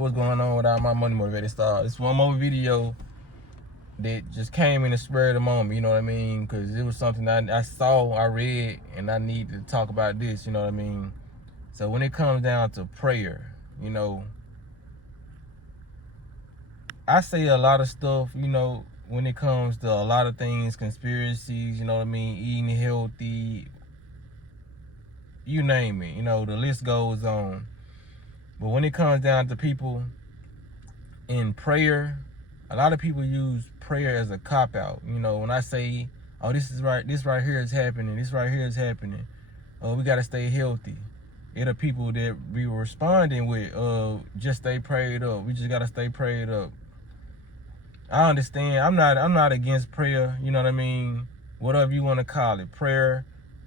what's going on with all my money motivated stars. This one more video that just came in the spur of the moment, you know what I mean? Because it was something I saw, I read, and I need to talk about this, you know what I mean? So when it comes down to prayer, you know, I say a lot of stuff, you know, when it comes to a lot of things, conspiracies, you know what I mean, eating healthy, you name it, you know, the list goes on. But when it comes down to people in prayer, a lot of people use prayer as a cop-out. You know, when I say, oh, this right here is happening, this right here is happening, oh, we got to stay healthy. It are people that be responding with, just stay prayed up. We just got to stay prayed up. I understand. I'm not against prayer, you know what I mean? Whatever you want to call it, prayer,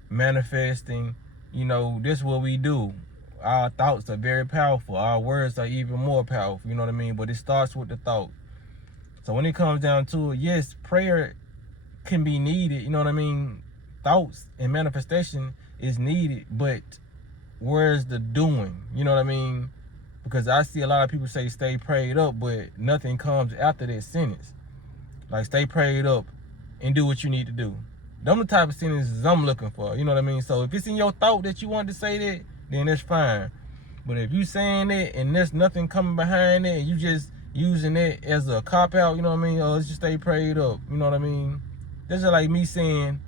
manifesting, you know, this is what we do. Our thoughts are very powerful. Our words are even more powerful, you know what I mean? But it starts with the thought. So when it comes down to it, yes, prayer can be needed, you know what I mean? Thoughts and manifestation is needed, but where's the doing? You know what I mean? Because I see a lot of people say stay prayed up, but nothing comes after that sentence. Like stay prayed up and do what you need to do. Them the type of sentences I'm looking for, you know what I mean? So if it's in your thought that you want to say that, then that's fine. But if you saying it and there's nothing coming behind it and you just using it as a cop-out, you know what I mean? Oh, let's just stay prayed up, you know what I mean? That's just like me saying,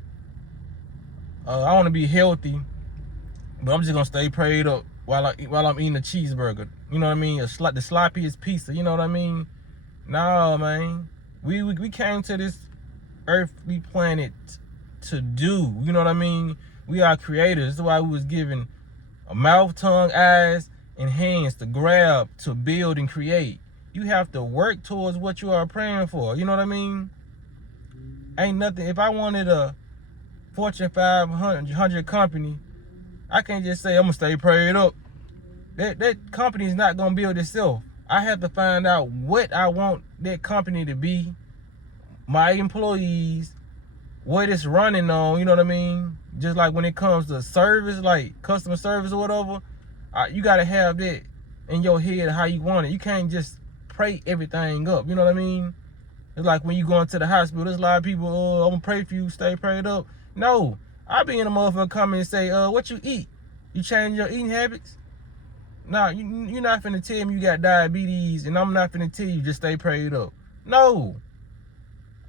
I want to be healthy, but I'm just going to stay prayed up while I'm eating a cheeseburger. You know what I mean? The sloppiest pizza, you know what I mean? No, man. We came to this earthly planet to do, you know what I mean? We are creators. That's why we was given a mouth, tongue, eyes, and hands to grab, to build, and create. You have to work towards what you are praying for. You know what I mean? Ain't nothing. If I wanted a Fortune 500 company, I can't just say I'm gonna stay prayed up. That company is not gonna build itself. I have to find out what I want that company to be, my employees, what it's running on. You know what I mean? Just like when it comes to service, like customer service or whatever, you gotta have that in your head how you want it. You can't just pray everything up. You know what I mean? It's like when you go into the hospital, there's a lot of people, I'm gonna pray for you, stay prayed up. No, I be in a motherfucker come and say, what you eat? You change your eating habits? Nah, you're not finna tell me you got diabetes and I'm not finna tell you just stay prayed up. No.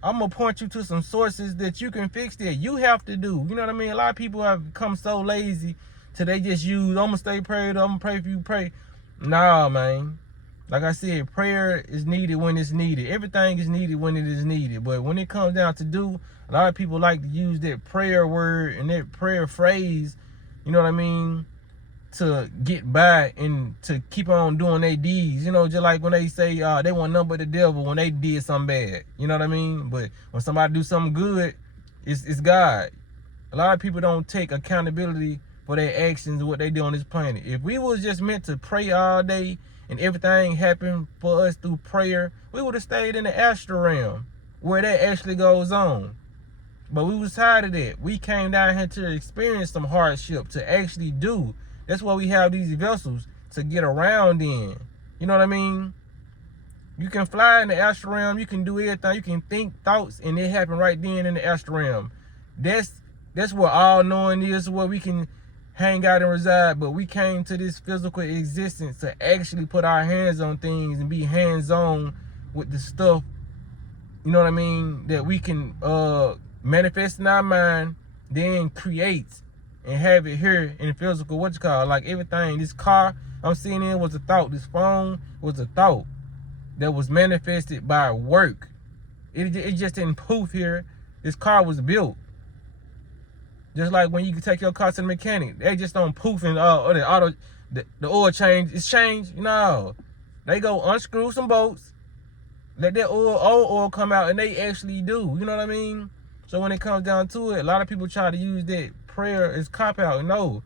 I'm gonna point you to some sources that you can fix that you have to do. You know what I mean? A lot of people have become so lazy till they just use, I'm gonna stay prayed up, I'm gonna pray for you, pray. Nah, man. Like I said, prayer is needed when it's needed. Everything is needed when it is needed. But when it comes down to do, a lot of people like to use that prayer word and that prayer phrase, you know what I mean, to get by and to keep on doing their deeds. You know, just like when they say they want nothing but the devil when they did something bad. You know what I mean? But when somebody do something good, it's God. A lot of people don't take accountability for their actions and what they do on this planet. If we was just meant to pray all day and everything happened for us through prayer, we would have stayed in the astral realm where that actually goes on. But we was tired of that. We came down here to experience some hardship, to actually do. That's why we have these vessels to get around in. You know what I mean? You can fly in the astral realm. You can do everything. You can think thoughts, and it happen right then in the astral realm. That's where all knowing is, where we can hang out and reside. But we came to this physical existence to actually put our hands on things and be hands-on with the stuff, you know what I mean, that we can manifest in our mind, then create and have it here in the physical, like everything. This car I'm sitting in was a thought. This phone was a thought that was manifested by work. It just didn't poof here. This car was built. Just like when you can take your car to the mechanic, they just don't poof and the oil change. It's changed. No, they go unscrew some bolts, let that old oil come out, and they actually do. You know what I mean? So when it comes down to it, a lot of people try to use that prayer as cop out. No,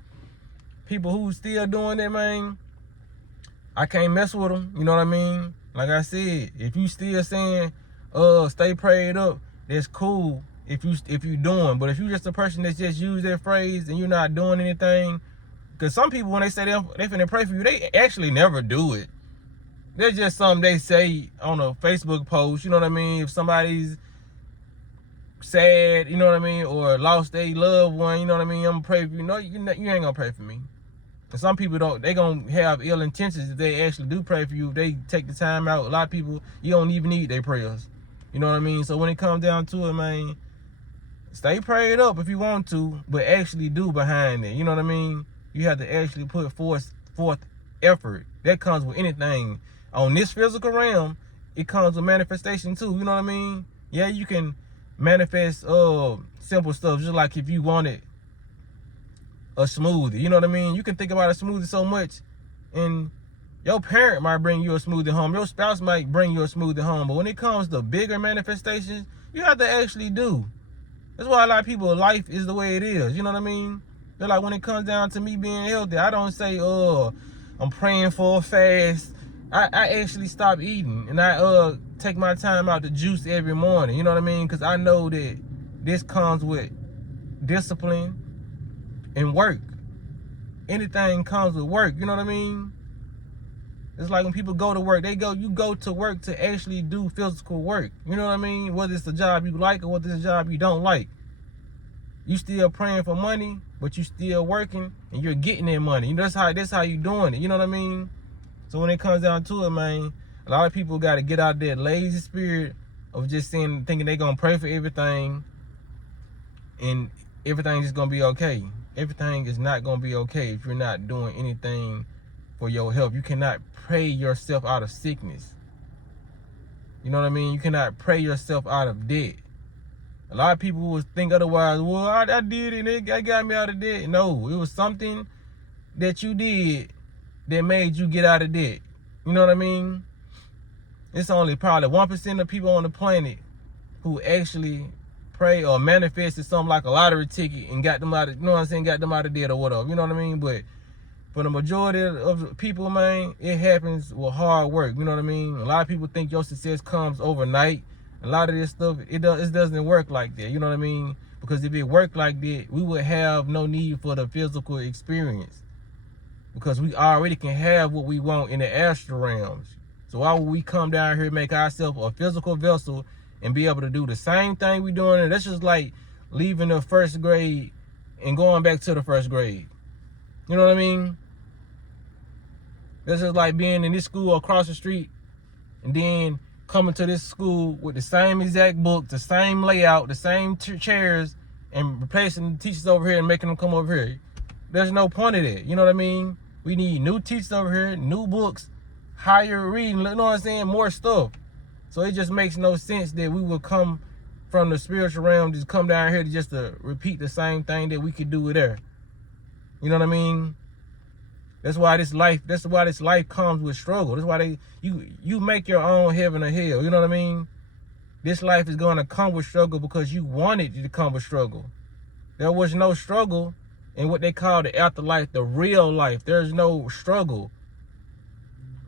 people who still doing that, man, I can't mess with them. You know what I mean? Like I said, if you still saying, stay prayed up, that's cool. If you doing, but if you just a person that just use that phrase and you're not doing anything, because some people when they say they finna pray for you, they actually never do it. That's just something they say on a Facebook post, you know what I mean? If somebody's sad, you know what I mean, or lost a loved one, you know what I mean, I'm gonna pray for you. No, you ain't gonna pray for me. And some people don't, they gonna have ill intentions if they actually do pray for you. If they take the time out, a lot of people, you don't even need their prayers. You know what I mean? So when it comes down to it, man, stay prayed up if you want to, but actually do behind it. You know what I mean? You have to actually put forth effort. That comes with anything. On this physical realm, it comes with manifestation too. You know what I mean? Yeah, you can manifest simple stuff, just like if you wanted a smoothie. You know what I mean? You can think about a smoothie so much, and your parent might bring you a smoothie home. Your spouse might bring you a smoothie home. But when it comes to bigger manifestations, you have to actually do. That's why a lot of people, life is the way it is. You know what I mean? They're like, when it comes down to me being healthy, I don't say, I'm praying for a fast. I actually stop eating, and I take my time out to juice every morning. You know what I mean? Because I know that this comes with discipline and work. Anything comes with work. You know what I mean? It's like when people go to work, you go to work to actually do physical work. You know what I mean? Whether it's a job you like or whether it's a job you don't like. You still praying for money, but you still working and you're getting that money. You know, that's how you doing it. You know what I mean? So when it comes down to it, man, a lot of people got to get out that lazy spirit of just thinking they're going to pray for everything and everything's just going to be okay. Everything is not going to be okay if you're not doing anything for your health. You cannot pray yourself out of sickness. You know what I mean? You cannot pray yourself out of debt. A lot of people would think otherwise. Well, I did it and it got me out of debt. No, it was something that you did that made you get out of debt. You know what I mean? It's only probably 1% of people on the planet who actually pray or manifested something like a lottery ticket and got them out of, you know what I'm saying, got them out of debt or whatever. You know what I mean? But for the majority of people, man, it happens with hard work. You know what I mean? A lot of people think your success comes overnight. A lot of this stuff, it doesn't work like that. You know what I mean? Because if it worked like that, we would have no need for the physical experience. Because we already can have what we want in the astral realms. So why would we come down here and make ourselves a physical vessel and be able to do the same thing we doing? And that's just like leaving the first grade and going back to the first grade. You know what I mean? That's just like being in this school across the street and then coming to this school with the same exact book, the same layout, the same chairs, and replacing the teachers over here and making them come over here. There's no point of that. You know what I mean? We need new teachers over here, new books, higher reading, you know what I'm saying? More stuff. So it just makes no sense that we would come from the spiritual realm, just come down here to repeat the same thing that we could do there. You know what I mean? That's why this life comes with struggle. That's why you make your own heaven or hell. You know what I mean? This life is going to come with struggle because you wanted it to come with struggle. There was no struggle in what they call the afterlife, the real life. There's no struggle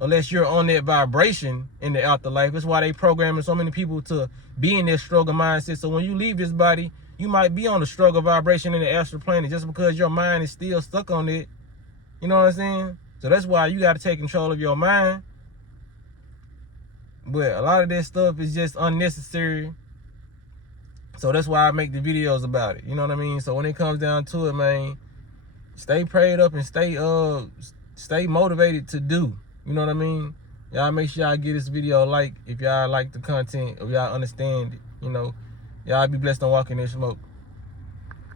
unless you're on that vibration in the afterlife. That's why they programming so many people to be in this struggle mindset. So when you leave this body, you might be on the struggle vibration in the astral planet just because your mind is still stuck on it. You know what I'm saying? So that's why you got to take control of your mind. But a lot of this stuff is just unnecessary. So that's why I make the videos about it. You know what I mean? So when it comes down to it, man, stay prayed up and stay motivated to do. You know what I mean? Y'all make sure y'all give this video a like if y'all like the content, or y'all understand it. You know, y'all be blessed on walking in smoke.